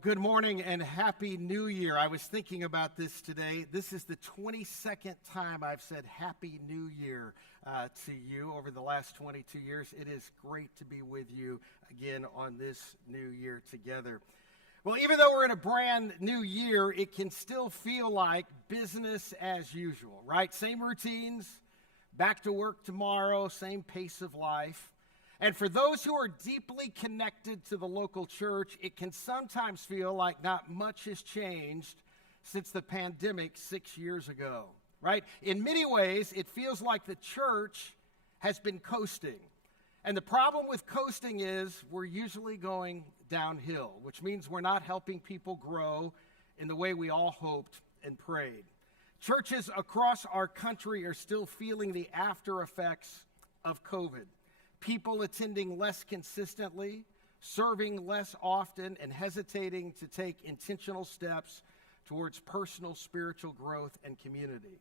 Good morning and Happy New Year. I was thinking about this today. This is the 22nd time I've said Happy New Year to you over the last 22 years. It is great to be with you again on this new year together. Well, even though we're in a brand new year, it can still feel like business as usual, right? Same routines, back to work tomorrow, same pace of life. And for those who are deeply connected to the local church, it can sometimes feel like not much has changed since the pandemic 6 years ago, right? In many ways, it feels like the church has been coasting. And the problem with coasting is we're usually going downhill, which means we're not helping people grow in the way we all hoped and prayed. Churches across our country are still feeling the after effects of COVID. People attending less consistently, serving less often, and hesitating to take intentional steps towards personal spiritual growth and community.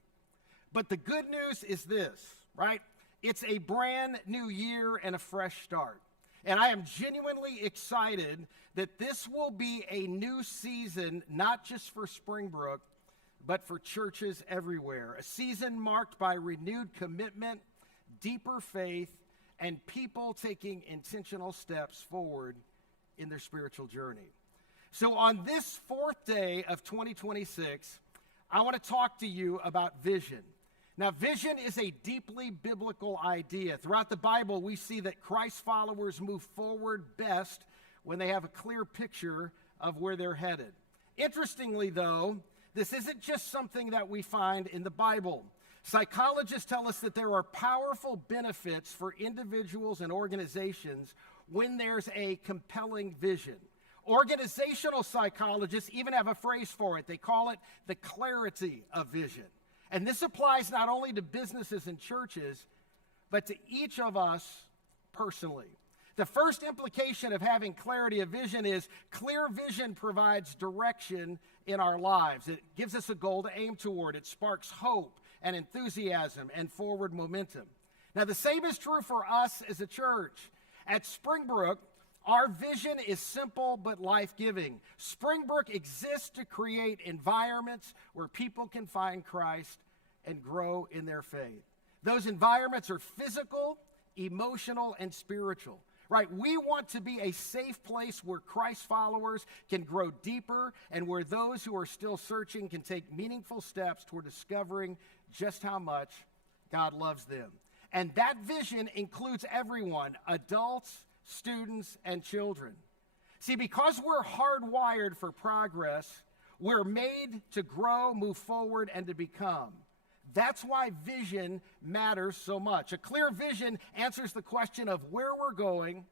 But the good news is this, right? It's a brand new year and a fresh start. And I am genuinely excited that this will be a new season, not just for Springbrook, but for churches everywhere. A season marked by renewed commitment, deeper faith, and people taking intentional steps forward in their spiritual journey. So on this fourth day of 2026, I want to talk to you about vision. Now, vision is a deeply biblical idea. Throughout the Bible, we see that Christ followers move forward best when they have a clear picture of where they're headed. Interestingly, though, this isn't just something that we find in the Bible. Psychologists tell us that there are powerful benefits for individuals and organizations when there's a compelling vision. Organizational psychologists even have a phrase for it. They call it the clarity of vision. And this applies not only to businesses and churches, but to each of us personally. The first implication of having clarity of vision is clear vision provides direction in our lives. It gives us a goal to aim toward. It sparks hope and enthusiasm and forward momentum. Now, the same is true for us as a church. At Springbrook, our vision is simple but life-giving. Springbrook exists to create environments where people can find Christ and grow in their faith. Those environments are physical, emotional, and spiritual. Right, we want to be a safe place where Christ followers can grow deeper and where those who are still searching can take meaningful steps toward discovering just how much God loves them. And that vision includes everyone, adults, students, and children. See, because we're hardwired for progress, we're made to grow, move forward, and to become. That's why vision matters so much. A clear vision answers the question of where we're going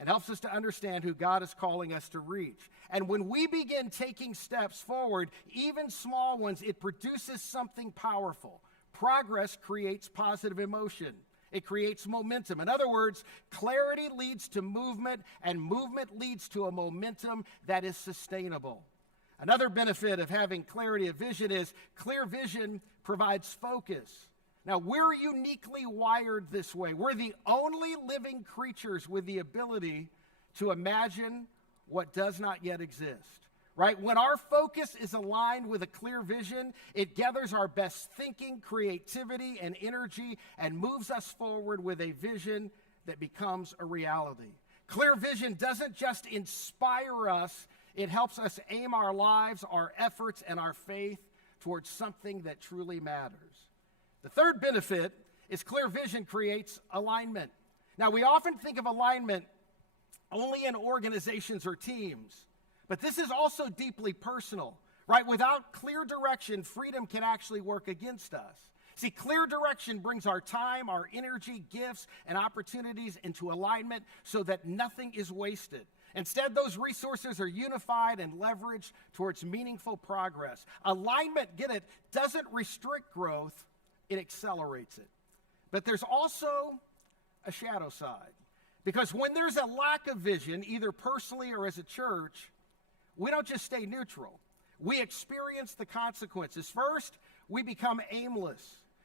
and helps us to understand who God is calling us to reach. And when we begin taking steps forward, even small ones, it produces something powerful. Progress creates positive emotion. It creates momentum. In other words, clarity leads to movement, and movement leads to a momentum that is sustainable. Another benefit of having clarity of vision is clear vision provides focus. Now, we're uniquely wired this way. We're the only living creatures with the ability to imagine what does not yet exist, right? When our focus is aligned with a clear vision, it gathers our best thinking, creativity, and energy and moves us forward with a vision that becomes a reality. Clear vision doesn't just inspire us, it helps us aim our lives, our efforts, and our faith towards something that truly matters. The third benefit is clear vision creates alignment. Now, we often think of alignment only in organizations or teams, but this is also deeply personal, right? Without clear direction, freedom can actually work against us. See, clear direction brings our time, our energy, gifts, and opportunities into alignment so that nothing is wasted. Instead, those resources are unified and leveraged towards meaningful progress. Alignment, get it, doesn't restrict growth, it accelerates it. But there's also a shadow side. Because when there's a lack of vision, either personally or as a church, we don't just stay neutral. We experience the consequences. First, we become aimless.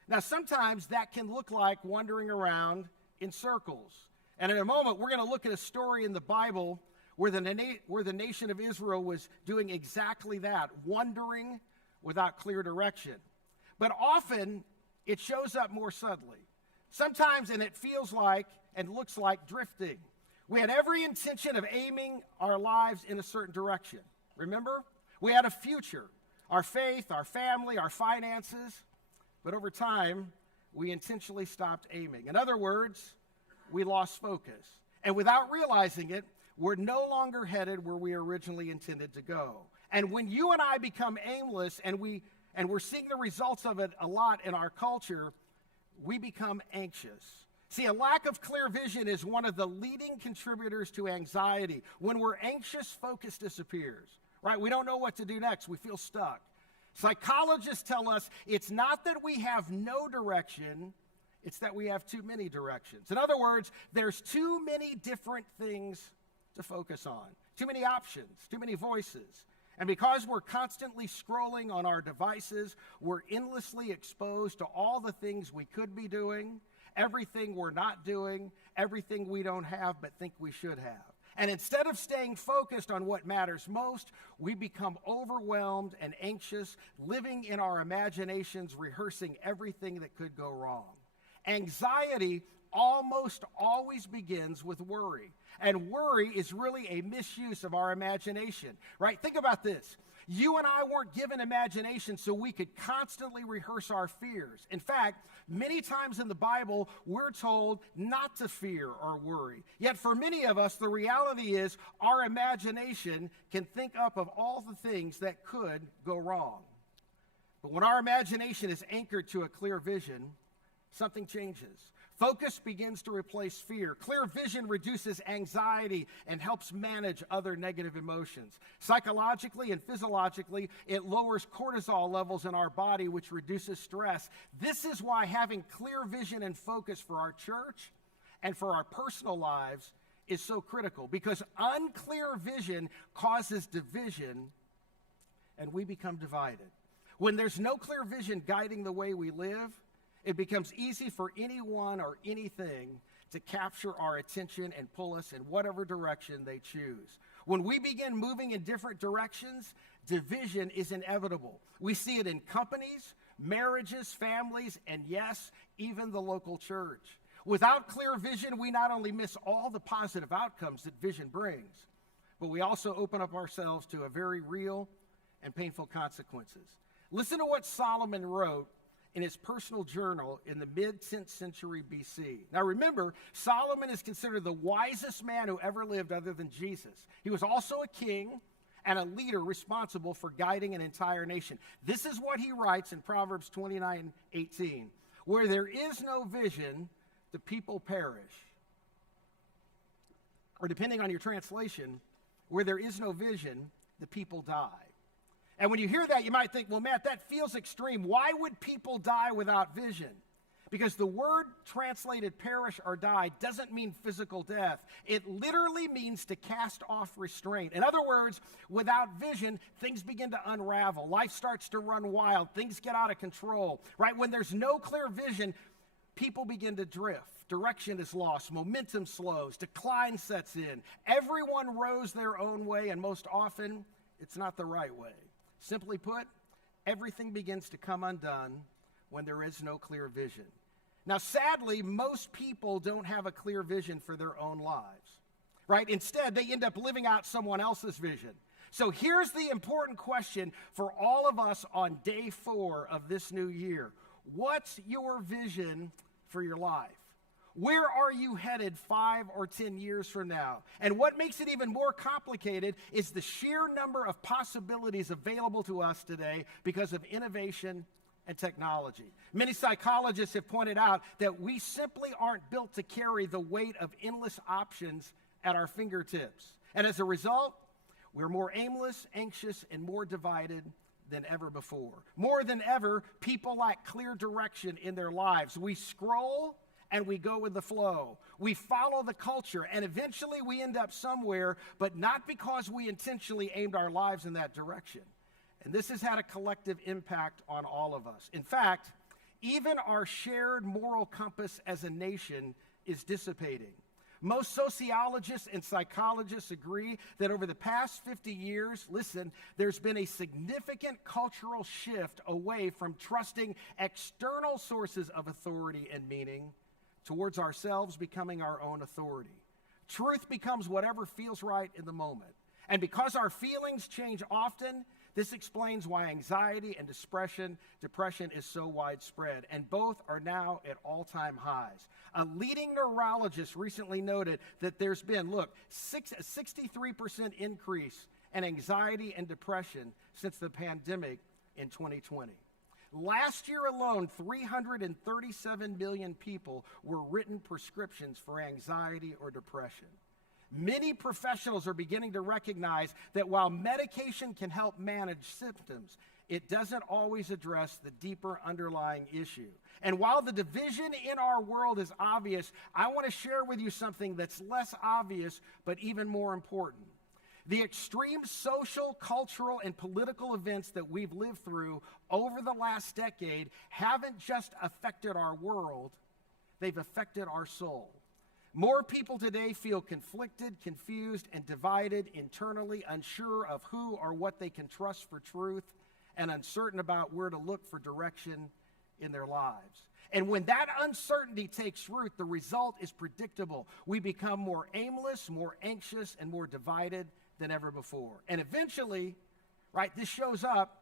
Now, sometimes that can look like wandering around in circles. And in a moment, we're going to look at a story in the Bible where the nation of Israel was doing exactly that, wandering without clear direction. But often, it shows up more subtly. Sometimes, and it feels like and looks like drifting. We had every intention of aiming our lives in a certain direction. Remember? We had a future, our faith, our family, our finances. But over time, we intentionally stopped aiming. In other words, we lost focus. And without realizing it, we're no longer headed where we originally intended to go. And when you and I become aimless, and we're seeing the results of it a lot in our culture, we become anxious. See, a lack of clear vision is one of the leading contributors to anxiety. When we're anxious, focus disappears, right? We don't know what to do next. We feel stuck. Psychologists tell us it's not that we have no direction, it's that we have too many directions. In other words, there's too many different things to focus on, too many options, too many voices. And because we're constantly scrolling on our devices, we're endlessly exposed to all the things we could be doing, everything we're not doing, everything we don't have but think we should have. And instead of staying focused on what matters most, we become overwhelmed and anxious, living in our imaginations, rehearsing everything that could go wrong. Anxiety almost always begins with worry. And worry is really a misuse of our imagination, right? Think about this. You and I weren't given imagination so we could constantly rehearse our fears. In fact, many times in the Bible, we're told not to fear or worry. Yet for many of us, the reality is our imagination can think up of all the things that could go wrong. But when our imagination is anchored to a clear vision, something changes. Focus begins to replace fear. Clear vision reduces anxiety and helps manage other negative emotions. Psychologically and physiologically, it lowers cortisol levels in our body, which reduces stress. This is why having clear vision and focus for our church and for our personal lives is so critical, because unclear vision causes division and we become divided. When there's no clear vision guiding the way we live, it becomes easy for anyone or anything to capture our attention and pull us in whatever direction they choose. When we begin moving in different directions, division is inevitable. We see it in companies, marriages, families, and yes, even the local church. Without clear vision, we not only miss all the positive outcomes that vision brings, but we also open up ourselves to a very real and painful consequences. Listen to what Solomon wrote in his personal journal in the mid-10th century BC. Now remember, Solomon is considered the wisest man who ever lived other than Jesus. He was also a king and a leader responsible for guiding an entire nation. This is what he writes in Proverbs 29:18. Where there is no vision, the people perish. Or depending on your translation, where there is no vision, the people die. And when you hear that, you might think, well, Matt, that feels extreme. Why would people die without vision? Because the word translated perish or die doesn't mean physical death. It literally means to cast off restraint. In other words, without vision, things begin to unravel. Life starts to run wild. Things get out of control, right? When there's no clear vision, people begin to drift. Direction is lost. Momentum slows. Decline sets in. Everyone rows their own way, and most often, it's not the right way. Simply put, everything begins to come undone when there is no clear vision. Now, sadly, most people don't have a clear vision for their own lives, right? Instead, they end up living out someone else's vision. So here's the important question for all of us on day 4 of this new year. What's your vision for your life? Where are you headed 5 or 10 years from now? And what makes it even more complicated is the sheer number of possibilities available to us today because of innovation and technology. Many psychologists have pointed out that we simply aren't built to carry the weight of endless options at our fingertips. And as a result, we're more aimless, anxious, and more divided than ever before. More than ever, people lack clear direction in their lives. We scroll and we go with the flow. We follow the culture, and eventually we end up somewhere, but not because we intentionally aimed our lives in that direction. And this has had a collective impact on all of us. In fact, even our shared moral compass as a nation is dissipating. Most sociologists and psychologists agree that over the past 50 years, listen, there's been a significant cultural shift away from trusting external sources of authority and meaning towards ourselves becoming our own authority. Truth becomes whatever feels right in the moment. And because our feelings change often, this explains why anxiety and depression is so widespread, and both are now at all-time highs. A leading neurologist recently noted that there's been, a 63% increase in anxiety and depression since the pandemic in 2020. Last year alone, 337 million people were written prescriptions for anxiety or depression. Many professionals are beginning to recognize that while medication can help manage symptoms, it doesn't always address the deeper underlying issue. And while the division in our world is obvious, I want to share with you something that's less obvious, but even more important. The extreme social, cultural, and political events that we've lived through over the last decade haven't just affected our world, they've affected our soul. More people today feel conflicted, confused, and divided internally, unsure of who or what they can trust for truth, and uncertain about where to look for direction in their lives. And when that uncertainty takes root, the result is predictable. We become more aimless, more anxious, and more divided than ever before. And eventually, this shows up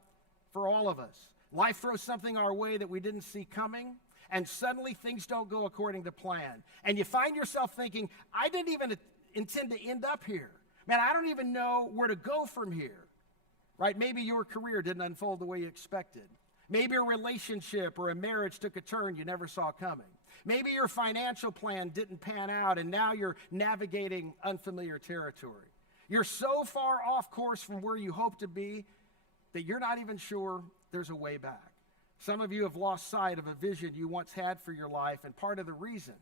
for all of us. Life throws something our way that we didn't see coming, and suddenly things don't go according to plan. And you find yourself thinking, I didn't even intend to end up here. Man, I don't even know where to go from here. Maybe your career didn't unfold the way you expected. Maybe a relationship or a marriage took a turn you never saw coming. Maybe your financial plan didn't pan out, and now you're navigating unfamiliar territory. You're so far off course from where you hope to be that you're not even sure there's a way back. Some of you have lost sight of a vision you once had for your life, and part of the reason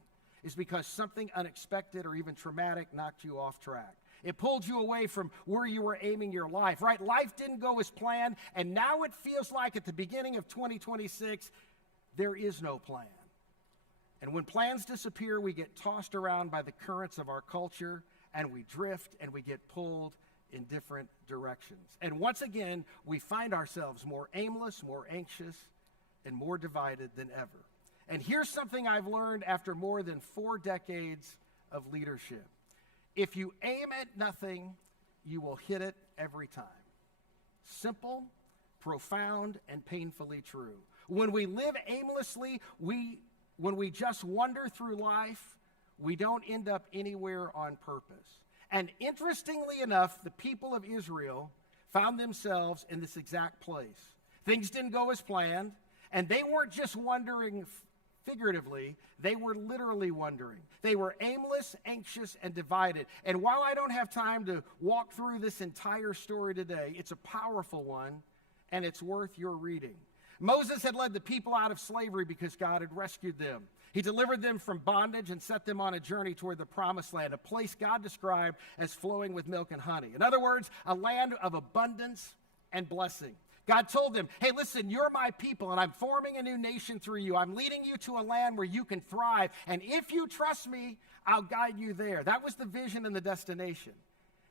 is because something unexpected or even traumatic knocked you off track. It pulled you away from where you were aiming your life, Life didn't go as planned, and now it feels like at the beginning of 2026, there is no plan. And when plans disappear, we get tossed around by the currents of our culture, and we drift, and we get pulled in different directions. And once again, we find ourselves more aimless, more anxious, and more divided than ever. And here's something I've learned after more than 4 decades of leadership. If you aim at nothing, you will hit it every time. Simple, profound, and painfully true. When we live aimlessly, when we just wander through life, we don't end up anywhere on purpose. And interestingly enough, the people of Israel found themselves in this exact place. Things didn't go as planned, and they weren't just wandering figuratively, they were literally wandering. They were aimless, anxious, and divided. And while I don't have time to walk through this entire story today, it's a powerful one, and it's worth your reading. Moses had led the people out of slavery because God had rescued them. He delivered them from bondage and set them on a journey toward the promised land, a place God described as flowing with milk and honey. In other words, a land of abundance and blessing. God told them, hey, listen, you're my people, and I'm forming a new nation through you. I'm leading you to a land where you can thrive, and if you trust me, I'll guide you there. That was the vision and the destination.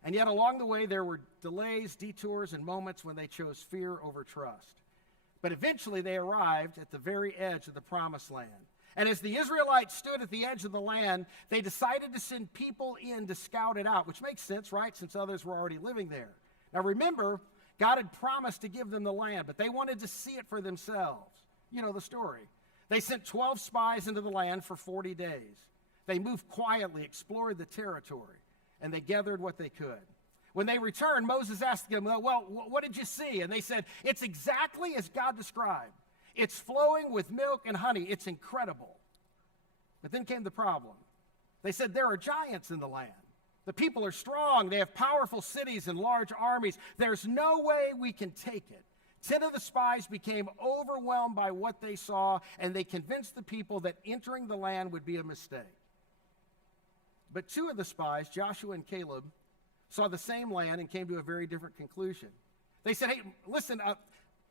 And yet along the way, there were delays, detours, and moments when they chose fear over trust. But eventually they arrived at the very edge of the promised land. And as the Israelites stood at the edge of the land, they decided to send people in to scout it out, which makes sense, since others were already living there. Now remember, God had promised to give them the land, but they wanted to see it for themselves. You know the story. They sent 12 spies into the land for 40 days. They moved quietly, explored the territory, and they gathered what they could. When they returned, Moses asked them, well, what did you see? And they said, it's exactly as God described. It's flowing with milk and honey. It's incredible. But then came the problem. They said, there are giants in the land. The people are strong. They have powerful cities and large armies. There's no way we can take it. 10 of the spies became overwhelmed by what they saw, and they convinced the people that entering the land would be a mistake. But 2 of the spies, Joshua and Caleb, saw the same land and came to a very different conclusion. They said, hey, listen,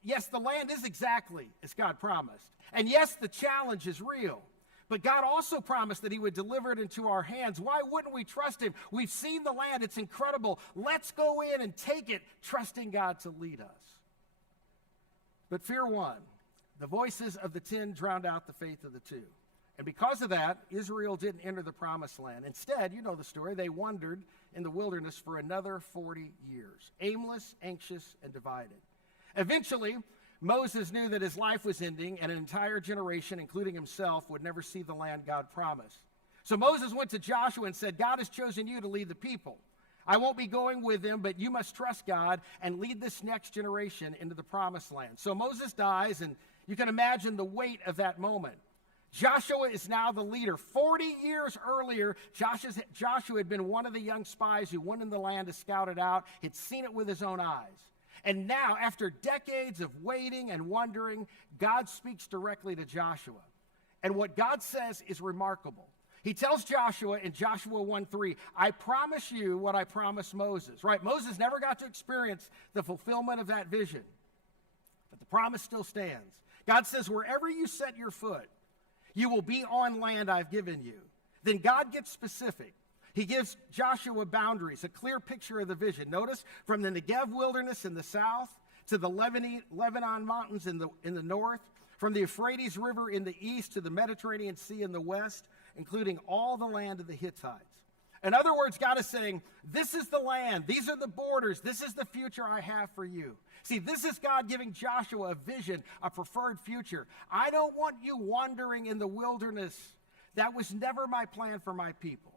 yes, the land is exactly as God promised. And yes, the challenge is real. But God also promised that he would deliver it into our hands. Why wouldn't we trust him? We've seen the land. It's incredible. Let's go in and take it, trusting God to lead us. But fear won. The voices of the 10 drowned out the faith of the 2. And because of that, Israel didn't enter the promised land. Instead, you know the story, they wandered in the wilderness for another 40 years, aimless, anxious, and divided. Eventually, Moses knew that his life was ending, and an entire generation, including himself, would never see the land God promised. So Moses went to Joshua and said, God has chosen you to lead the people. I won't be going with them, but you must trust God and lead this next generation into the promised land. So Moses dies, and you can imagine the weight of that moment. Joshua is now the leader. 40 years earlier, Joshua had been one of the young spies who went in the land to scout it out. He'd seen it with his own eyes. And now, after decades of waiting and wondering, God speaks directly to Joshua. And what God says is remarkable. He tells Joshua in Joshua 1:3, I promise you what I promised Moses. Right? Moses never got to experience the fulfillment of that vision. But the promise still stands. God says, wherever you set your foot, you will be on land I've given you. Then God gets specific. He gives Joshua boundaries, a clear picture of the vision. Notice, from the Negev wilderness in the south to the Lebanon mountains in the north, from the Euphrates River in the east to the Mediterranean Sea in the west, including all the land of the Hittites. In other words, God is saying, this is the land, these are the borders, this is the future I have for you. See, this is God giving Joshua a vision, a preferred future. I don't want you wandering in the wilderness. That was never my plan for my people.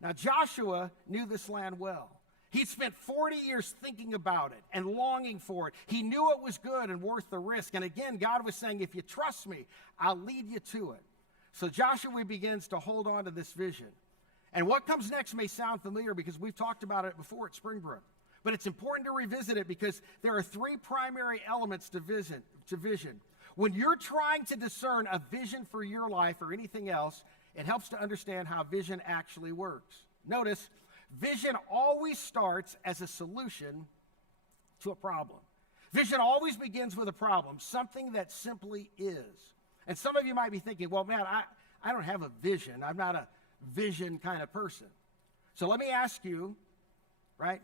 Now, Joshua knew this land well. He'd spent 40 years thinking about it and longing for it. He knew it was good and worth the risk. And again, God was saying, if you trust me, I'll lead you to it. So Joshua begins to hold on to this vision. And what comes next may sound familiar because we've talked about it before at Springbrook. But it's important to revisit it because there are 3 primary elements to vision. When you're trying to discern a vision for your life or anything else, it helps to understand how vision actually works. Notice, vision always starts as a solution to a problem. Vision always begins with a problem, something that simply is. And some of you might be thinking, well, man, I don't have a vision. I'm not a vision kind of person. So let me ask you, right?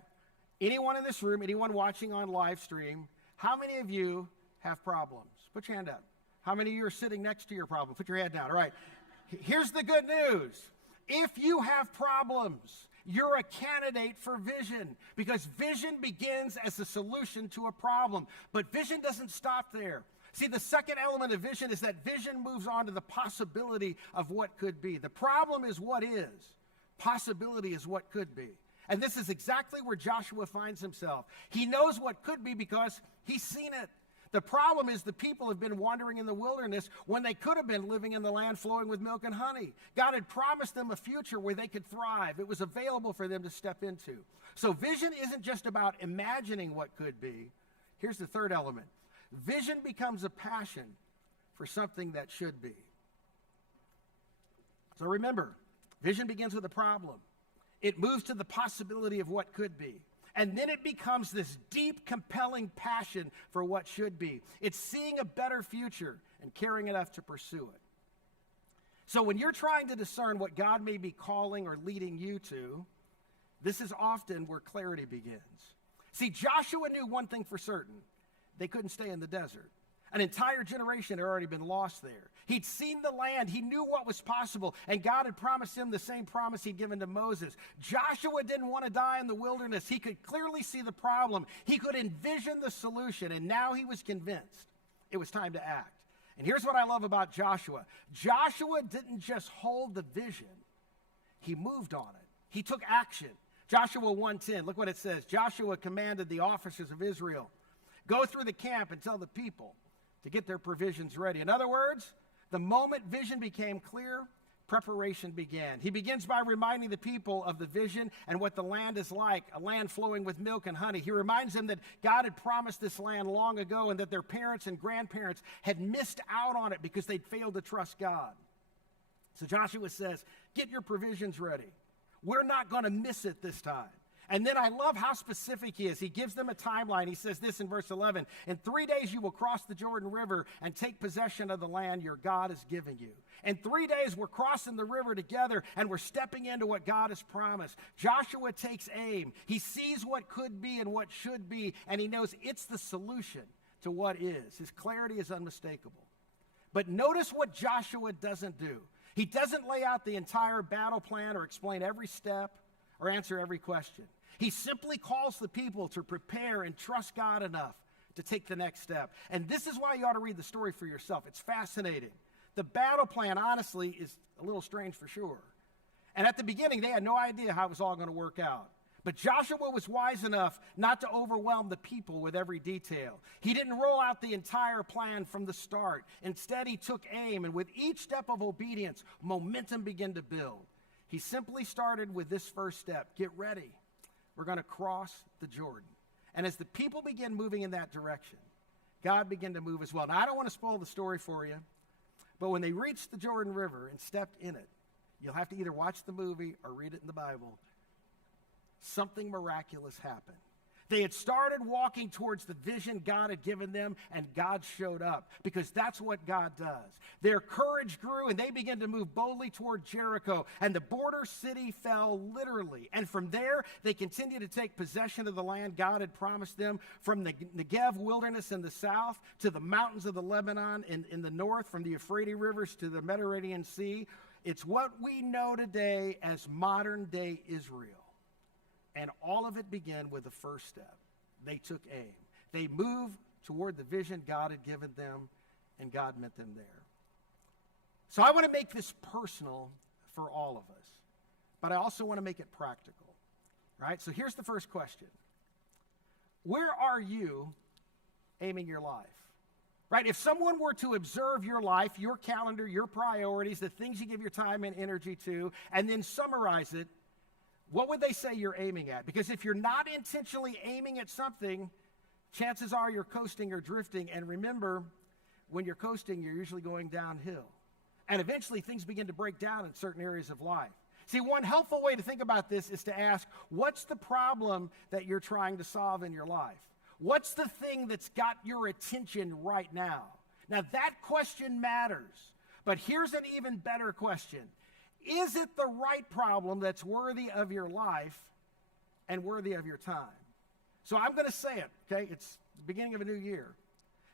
Anyone in this room, anyone watching on live stream, how many of you have problems? Put your hand up. How many of you are sitting next to your problem? Put your hand down. All right. Here's the good news. If you have problems, you're a candidate for vision because vision begins as a solution to a problem. But vision doesn't stop there. See, the second element of vision is that vision moves on to the possibility of what could be. The problem is what is. Possibility is what could be. And this is exactly where Joshua finds himself. He knows what could be because he's seen it. The problem is the people have been wandering in the wilderness when they could have been living in the land flowing with milk and honey. God had promised them a future where they could thrive. It was available for them to step into. So vision isn't just about imagining what could be. Here's the third element. Vision becomes a passion for something that should be. So remember, vision begins with a problem. It moves to the possibility of what could be. And then it becomes this deep, compelling passion for what should be. It's seeing a better future and caring enough to pursue it. So when you're trying to discern what God may be calling or leading you to, this is often where clarity begins. See, Joshua knew one thing for certain. They couldn't stay in the desert. An entire generation had already been lost there. He'd seen the land. He knew what was possible. And God had promised him the same promise he'd given to Moses. Joshua didn't want to die in the wilderness. He could clearly see the problem. He could envision the solution. And now he was convinced it was time to act. And here's what I love about Joshua. Joshua didn't just hold the vision. He moved on it. He took action. Joshua 1:10, look what it says. Joshua commanded the officers of Israel, go through the camp and tell the people to get their provisions ready. In other words, the moment vision became clear, preparation began. He begins by reminding the people of the vision and what the land is like, a land flowing with milk and honey. He reminds them that God had promised this land long ago and that their parents and grandparents had missed out on it because they'd failed to trust God. So Joshua says, get your provisions ready. We're not going to miss it this time. And then I love how specific he is. He gives them a timeline. He says this in verse 11, "In 3 days you will cross the Jordan River and take possession of the land your God is giving you." In 3 days we're crossing the river together and we're stepping into what God has promised. Joshua takes aim. He sees what could be and what should be, and he knows it's the solution to what is. His clarity is unmistakable. But notice what Joshua doesn't do. He doesn't lay out the entire battle plan or explain every step or answer every question. He simply calls the people to prepare and trust God enough to take the next step. And this is why you ought to read the story for yourself. It's fascinating. The battle plan, honestly, is a little strange for sure. And at the beginning, they had no idea how it was all going to work out. But Joshua was wise enough not to overwhelm the people with every detail. He didn't roll out the entire plan from the start. Instead, he took aim, and with each step of obedience, momentum began to build. He simply started with this first step: get ready. We're going to cross the Jordan. And as the people began moving in that direction, God began to move as well. Now, I don't want to spoil the story for you, but when they reached the Jordan River and stepped in it, you'll have to either watch the movie or read it in the Bible. Something miraculous happened. They had started walking towards the vision God had given them, and God showed up, because that's what God does. Their courage grew, and they began to move boldly toward Jericho, and the border city fell literally. And from there, they continued to take possession of the land God had promised them, from the Negev wilderness in the south to the mountains of the Lebanon in the north, from the Euphrates rivers to the Mediterranean Sea. It's what we know today as modern-day Israel. And all of it began with the first step. They took aim. They moved toward the vision God had given them, and God met them there. So I want to make this personal for all of us, but I also want to make it practical, right? So here's the first question. Where are you aiming your life? Right? If someone were to observe your life, your calendar, your priorities, the things you give your time and energy to, and then summarize it, what would they say you're aiming at? Because if you're not intentionally aiming at something, chances are you're coasting or drifting. And remember, when you're coasting, you're usually going downhill. And eventually, things begin to break down in certain areas of life. See, one helpful way to think about this is to ask, what's the problem that you're trying to solve in your life? What's the thing that's got your attention right now? Now, that question matters. But here's an even better question. Is it the right problem that's worthy of your life and worthy of your time? So I'm going to say it, okay? It's the beginning of a new year.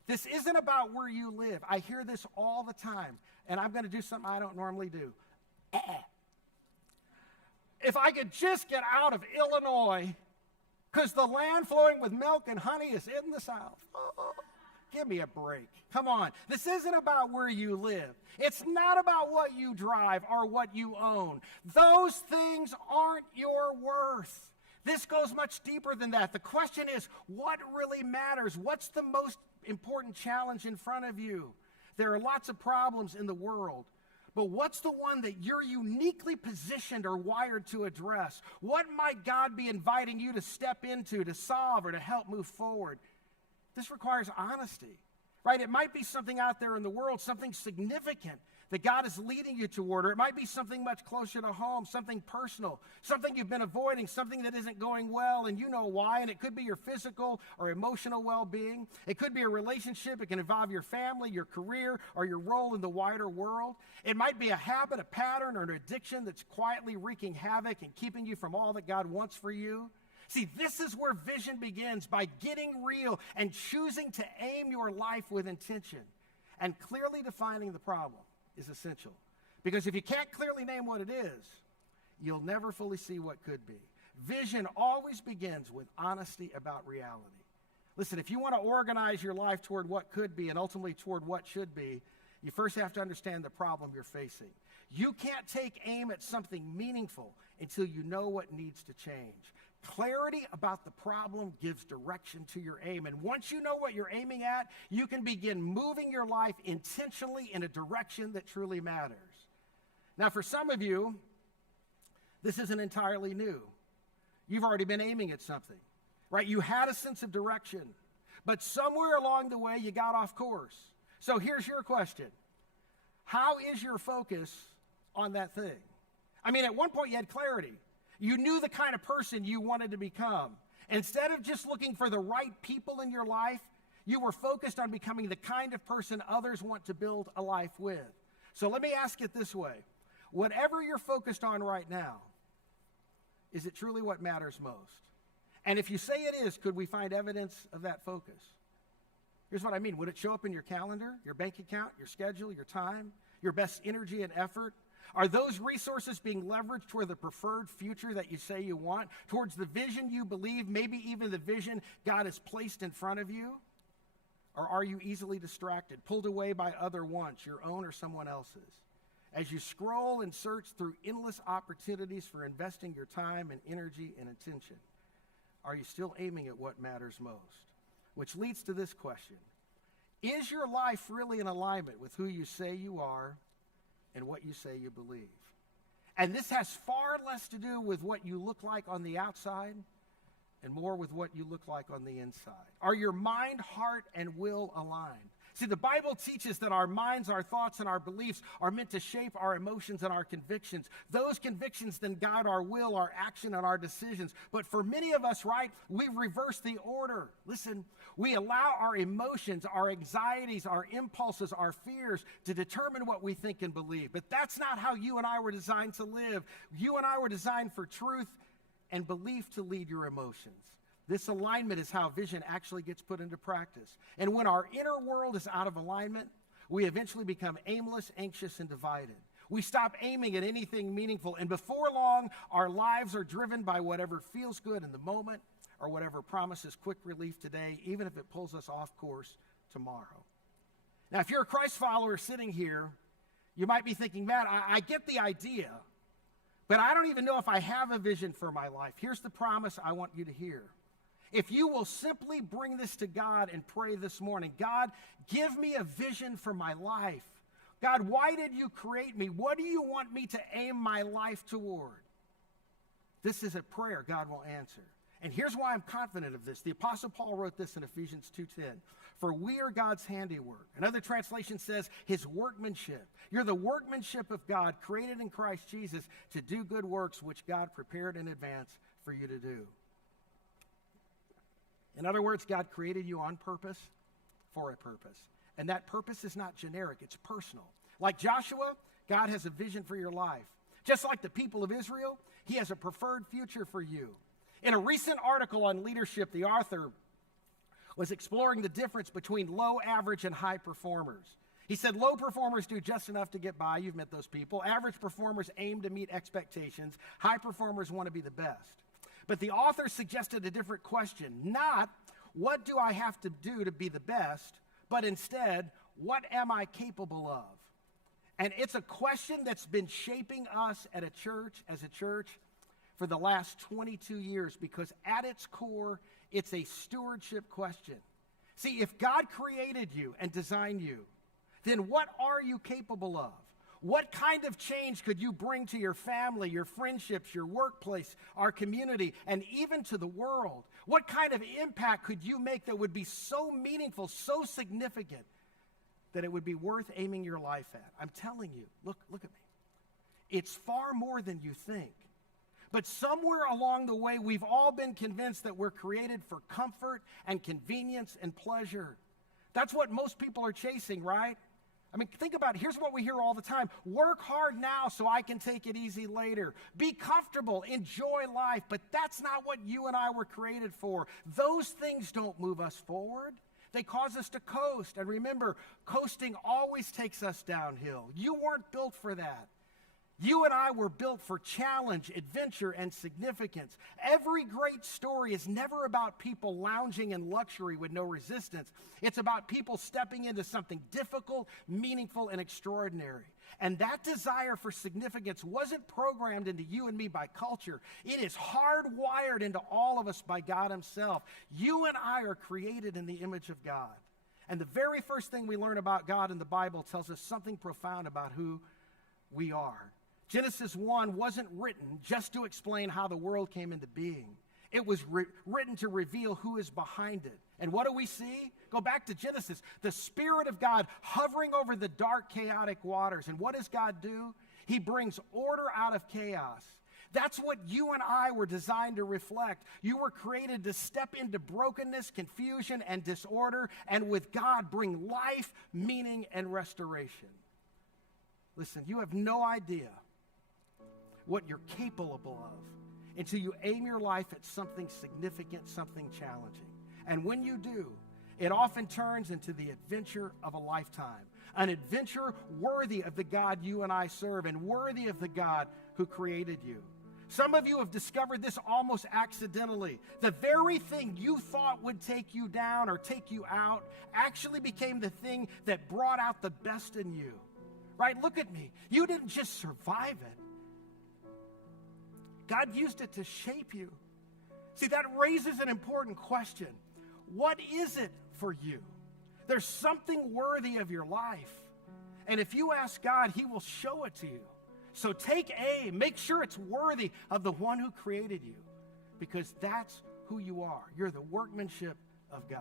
This isn't about where you live. I hear this all the time, and I'm going to do something I don't normally do. If I could just get out of Illinois, because the land flowing with milk and honey is in the South. Oh, give me a break. Come on. This isn't about where you live. It's not about what you drive or what you own. Those things aren't your worth. This goes much deeper than that. The question is, what really matters? What's the most important challenge in front of you? There are lots of problems in the world, but what's the one that you're uniquely positioned or wired to address? What might God be inviting you to step into, to solve, or to help move forward? This requires honesty, right? It might be something out there in the world, something significant that God is leading you toward, or it might be something much closer to home, something personal, something you've been avoiding, something that isn't going well, and you know why, and it could be your physical or emotional well-being. It could be a relationship. It can involve your family, your career, or your role in the wider world. It might be a habit, a pattern, or an addiction that's quietly wreaking havoc and keeping you from all that God wants for you. See, this is where vision begins, by getting real and choosing to aim your life with intention. And clearly defining the problem is essential. Because if you can't clearly name what it is, you'll never fully see what could be. Vision always begins with honesty about reality. Listen, if you want to organize your life toward what could be and ultimately toward what should be, you first have to understand the problem you're facing. You can't take aim at something meaningful until you know what needs to change. Clarity about the problem gives direction to your aim. And once you know what you're aiming at, you can begin moving your life intentionally in a direction that truly matters. Now, for some of you, this isn't entirely new. You've already been aiming at something, right? You had a sense of direction, but somewhere along the way, you got off course. So here's your question. How is your focus on that thing? I mean, at one point, you had clarity. You knew the kind of person you wanted to become. Instead of just looking for the right people in your life, you were focused on becoming the kind of person others want to build a life with. So let me ask it this way. Whatever you're focused on right now, is it truly what matters most? And if you say it is, could we find evidence of that focus? Here's what I mean. Would it show up in your calendar, your bank account, your schedule, your time, your best energy and effort? Are those resources being leveraged toward the preferred future that you say you want, towards the vision you believe, maybe even the vision God has placed in front of you? Or are you easily distracted, pulled away by other wants, your own or someone else's? As you scroll and search through endless opportunities for investing your time and energy and attention, are you still aiming at what matters most? Which leads to this question. Is your life really in alignment with who you say you are and what you say you believe? And this has far less to do with what you look like on the outside and more with what you look like on the inside. Are your mind, heart, and will aligned? See, the Bible teaches that our minds, our thoughts, and our beliefs are meant to shape our emotions and our convictions. Those convictions then guide our will, our action, and our decisions. But for many of us, right, we reverse the order. Listen, we allow our emotions, our anxieties, our impulses, our fears to determine what we think and believe. But that's not how you and I were designed to live. You and I were designed for truth and belief to lead your emotions. This alignment is how vision actually gets put into practice. And when our inner world is out of alignment, we eventually become aimless, anxious, and divided. We stop aiming at anything meaningful, and before long, our lives are driven by whatever feels good in the moment or whatever promises quick relief today, even if it pulls us off course tomorrow. Now, if you're a Christ follower sitting here, you might be thinking, Matt, I get the idea, but I don't even know if I have a vision for my life. Here's the promise I want you to hear. If you will simply bring this to God and pray this morning, God, give me a vision for my life. God, why did you create me? What do you want me to aim my life toward? This is a prayer God will answer. And here's why I'm confident of this. The Apostle Paul wrote this in Ephesians 2:10. For we are God's handiwork. Another translation says his workmanship. You're the workmanship of God, created in Christ Jesus to do good works which God prepared in advance for you to do. In other words, God created you on purpose for a purpose. And that purpose is not generic, it's personal. Like Joshua, God has a vision for your life. Just like the people of Israel, he has a preferred future for you. In a recent article on leadership, the author was exploring the difference between low, average, and high performers. He said low performers do just enough to get by. You've met those people. Average performers aim to meet expectations. High performers want to be the best. But the author suggested a different question. Not, what do I have to do to be the best, but instead, what am I capable of? And it's a question that's been shaping us as a church, for the last 22 years, because at its core, it's a stewardship question. See, if God created you and designed you, then what are you capable of? What kind of change could you bring to your family, your friendships, your workplace, our community, and even to the world? What kind of impact could you make that would be so meaningful, so significant, that it would be worth aiming your life at? I'm telling you, look at me. It's far more than you think. But somewhere along the way, we've all been convinced that we're created for comfort and convenience and pleasure. That's what most people are chasing, right? I mean, think about it. Here's what we hear all the time. Work hard now so I can take it easy later. Be comfortable, enjoy life. But that's not what you and I were created for. Those things don't move us forward. They cause us to coast. And remember, coasting always takes us downhill. You weren't built for that. You and I were built for challenge, adventure, and significance. Every great story is never about people lounging in luxury with no resistance. It's about people stepping into something difficult, meaningful, and extraordinary. And that desire for significance wasn't programmed into you and me by culture. It is hardwired into all of us by God himself. You and I are created in the image of God. And the very first thing we learn about God in the Bible tells us something profound about who we are. Genesis 1 wasn't written just to explain how the world came into being. It was written to reveal who is behind it. And what do we see? Go back to Genesis. The Spirit of God hovering over the dark, chaotic waters. And what does God do? He brings order out of chaos. That's what you and I were designed to reflect. You were created to step into brokenness, confusion, and disorder, and with God bring life, meaning, and restoration. Listen, you have no idea what you're capable of until you aim your life at something significant, something challenging. And when you do, it often turns into the adventure of a lifetime, an adventure worthy of the God you and I serve and worthy of the God who created you. Some of you have discovered this almost accidentally. The very thing you thought would take you down or take you out actually became the thing that brought out the best in you. Right? Look at me. You didn't just survive it. God used it to shape you. See, that raises an important question. What is it for you? There's something worthy of your life. And if you ask God, He will show it to you. So take aim. Make sure it's worthy of the one who created you, because that's who you are. You're the workmanship of God.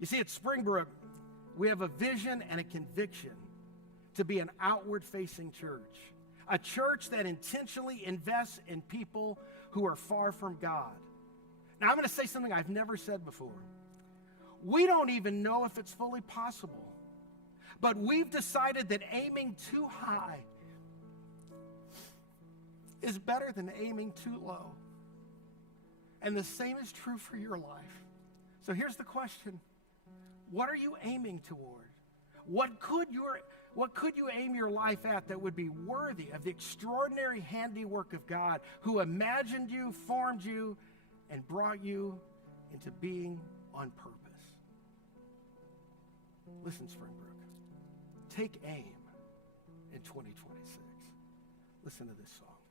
You see, at Springbrook, we have a vision and a conviction to be an outward-facing church, a church that intentionally invests in people who are far from God. Now, I'm going to say something I've never said before. We don't even know if it's fully possible, but we've decided that aiming too high is better than aiming too low. And the same is true for your life. So here's the question. What are you aiming toward? What could you aim your life at that would be worthy of the extraordinary handiwork of God who imagined you, formed you, and brought you into being on purpose? Listen, Springbrook, take aim in 2026. Listen to this song.